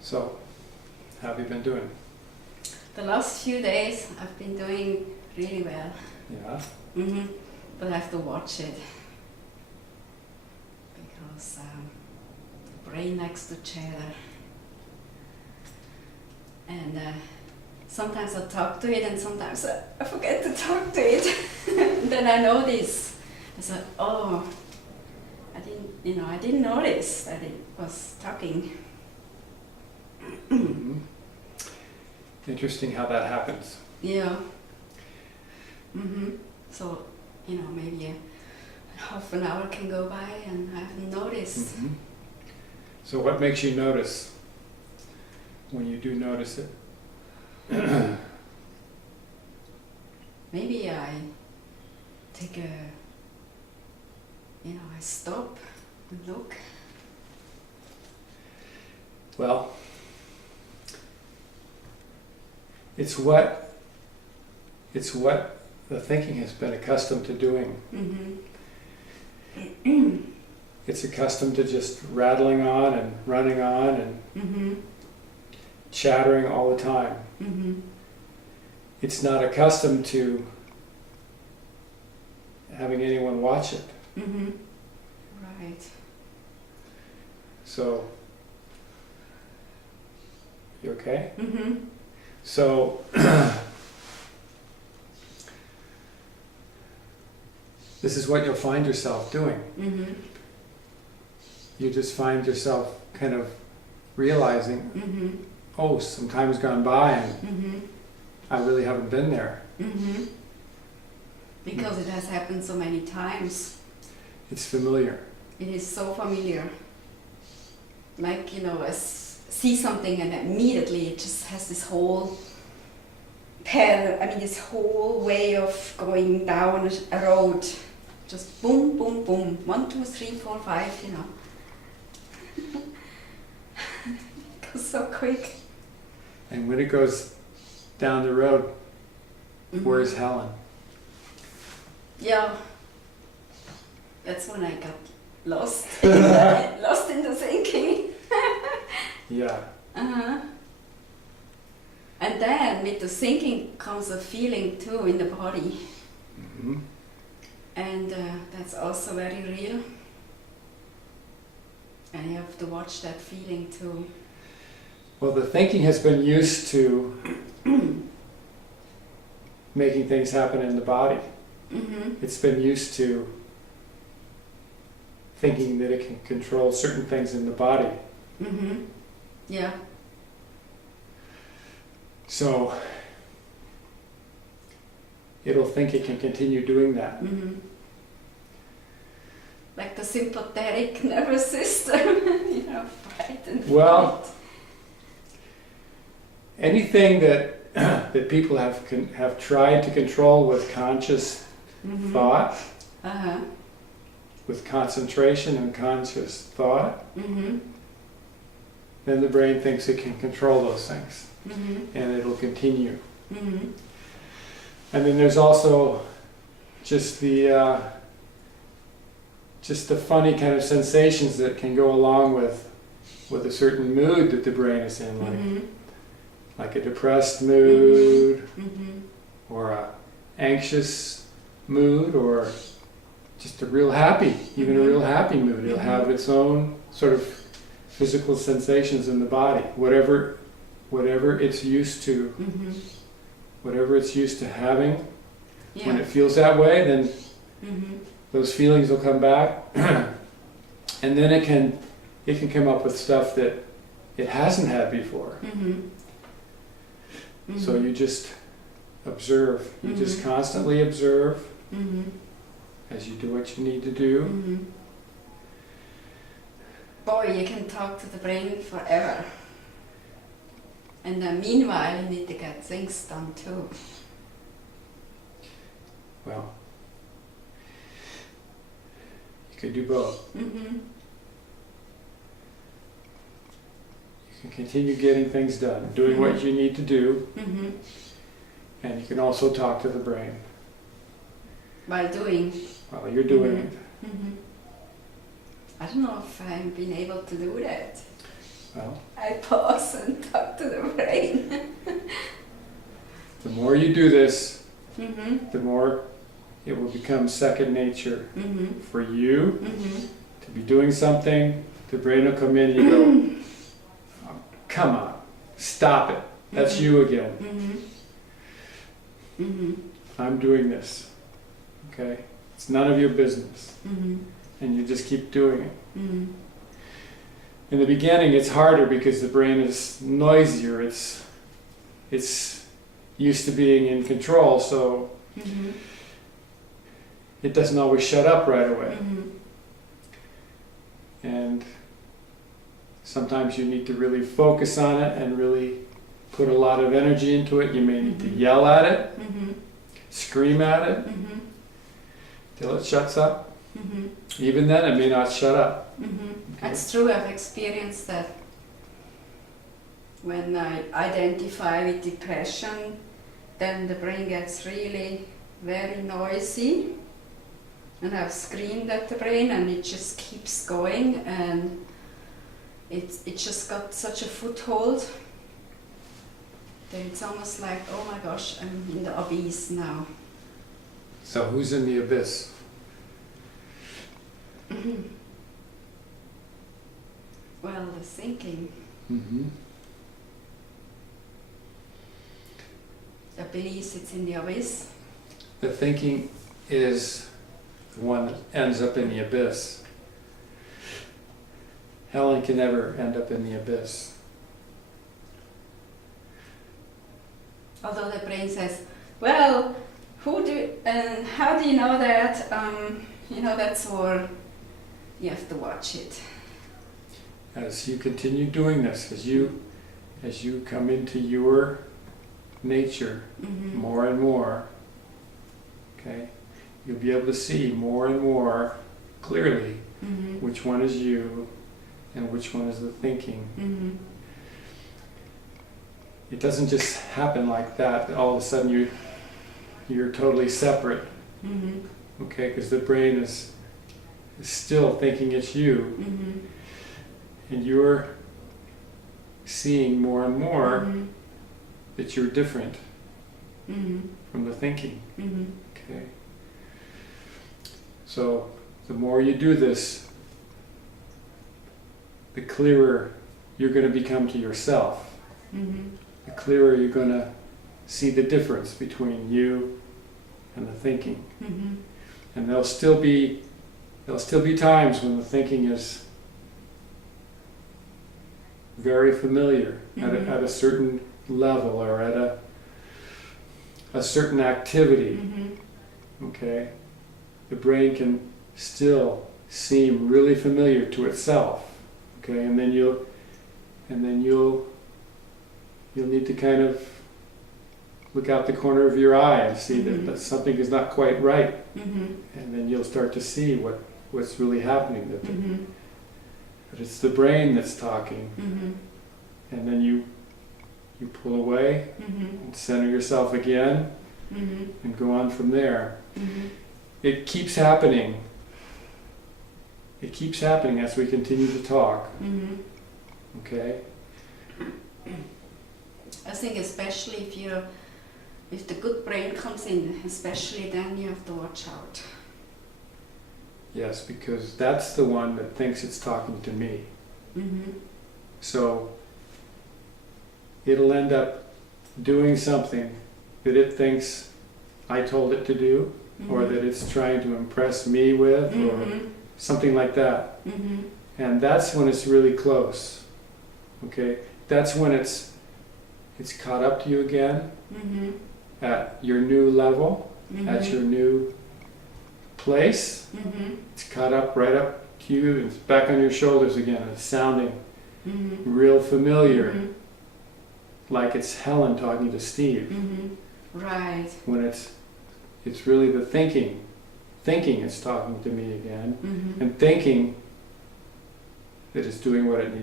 So, how have you been doing? The last few days I've been doing really well. Yeah? But I have to watch it because the brain likes to chatter. And sometimes I talk to it and sometimes I forget to talk to it. And then I notice. I said, oh, I didn't notice that it was talking. Mm-hmm. Interesting how that happens. Yeah. So, maybe half an hour can go by and I haven't noticed. Mm-hmm. So what makes you notice when you do notice it? Maybe I take I stop and look. Well, it's what the thinking has been accustomed to doing. It's accustomed to just rattling on and running on and chattering all the time. It's not accustomed to having anyone watch it. Right. So, you okay? So, this is what you'll find yourself doing. You just find yourself kind of realizing, oh, some time's gone by and I really haven't been there. Because it has happened so many times. It's familiar. It is so familiar. Like, I see something and immediately it just has this whole this whole way of going down a road. Just boom, boom, boom. 1, 2, 3, 4, 5, It goes so quick. And when it goes down the road, where's Helen? Yeah. That's when I got lost. Lost in the thinking. Yeah. And then with the thinking comes a feeling too in the body. And that's also very real. And you have to watch that feeling too. Well, the thinking has been used to making things happen in the body. It's been used to thinking that it can control certain things in the body. Yeah. So it'll think it can continue doing that. Like the sympathetic nervous system, fight and Well, fight. Anything that that people have tried to control with conscious thought, with concentration and conscious thought, then the brain thinks it can control those things, and it'll continue. And then there's also just the funny kind of sensations that can go along with a certain mood that the brain is in, like a depressed mood, or a anxious mood, or just a real happy, even a real happy mood. It'll have its own sort of physical sensations in the body, whatever it's used to, whatever it's used to having. Yeah. When it feels that way, then those feelings will come back, and then it can come up with stuff that it hasn't had before. So you just observe. You just constantly observe as you do what you need to do. Boy, you can talk to the brain forever. And meanwhile, you need to get things done too. Well, you can do both. You can continue getting things done, doing what you need to do, and you can also talk to the brain By doing. while you're doing it. I don't know if I've been able to do that. Well, I pause and talk to the brain. the more you do this, Mm-hmm. the more it will become second nature Mm-hmm. for you Mm-hmm. to be doing something. The brain will come in and you go, oh, come on, stop it. That's Mm-hmm. you again. Mm-hmm. Mm-hmm. I'm doing this. Okay? It's none of your business. Mm-hmm. And you just keep doing it. Mm-hmm. In the beginning, it's harder because the brain is noisier. It's used to being in control, so Mm-hmm. it doesn't always shut up right away. Mm-hmm. And sometimes you need to really focus on it and really put a lot of energy into it. You may need to Mhm. yell at it, Mm-hmm. scream at it Mm-hmm. till it shuts up. Mm-hmm. Even then, it may not shut up. Mm-hmm. Okay. It's true, I've experienced that when I identify with depression, then the brain gets really very noisy, and I've screamed at the brain and it just keeps going, and it just got such a foothold that it's almost like, oh my gosh, I'm in the abyss now. So who's in the abyss? Mhm. Well, the thinking, Mm-hmm. I believe it's in the abyss. The thinking is the one that ends up in the abyss. Helen can never end up in the abyss. Although the brain says, well, how do you know that? That's for, you have to watch it. As you continue doing this, as you come into your nature Mm-hmm. more and more, okay, you'll be able to see more and more clearly Mm-hmm. which one is you and which one is the thinking. Mm-hmm. It doesn't just happen like that. All of a sudden you're totally separate, Mm-hmm. okay, because the brain is still thinking it's you, Mm-hmm. and you're seeing more and more Mm-hmm. that you're different Mm-hmm. from the thinking. Mm-hmm. Okay. So the more you do this, the clearer you're going to become to yourself. Mm-hmm. The clearer you're going to see the difference between you and the thinking. Mm-hmm. And there'll still be times when the thinking is very familiar Mhm. at a certain level or at a certain activity. Mm-hmm. Okay, the brain can still seem really familiar to itself. Okay, and then you'll need to kind of look out the corner of your eye and see Mhm. that something is not quite right, Mm-hmm. and then you'll start to see what's really happening. Mm-hmm. That it's the brain that's talking, Mm-hmm. and then you pull away Mm-hmm. and center yourself again Mm-hmm. and go on from there. Mm-hmm. It keeps happening. It keeps happening as we continue to talk. Mm-hmm. Okay? I think especially if the good brain comes in, especially then you have to watch out. Yes, because that's the one that thinks it's talking to me. Mm-hmm. So it'll end up doing something that it thinks I told it to do, or that it's trying to impress me with, or Mm-hmm. something like that. Mm-hmm. And that's when it's really close. Okay? That's when it's caught up to you again Mm-hmm. at your new level, Mm-hmm. at your new place. Mm-hmm. It's caught up right up to you, and it's back on your shoulders again. It's sounding Mm-hmm. real familiar, Mm-hmm. like it's Helen talking to Steve. Mm-hmm. Right. When it's really the thinking is talking to me again, Mm-hmm. and thinking that it's doing what it needs.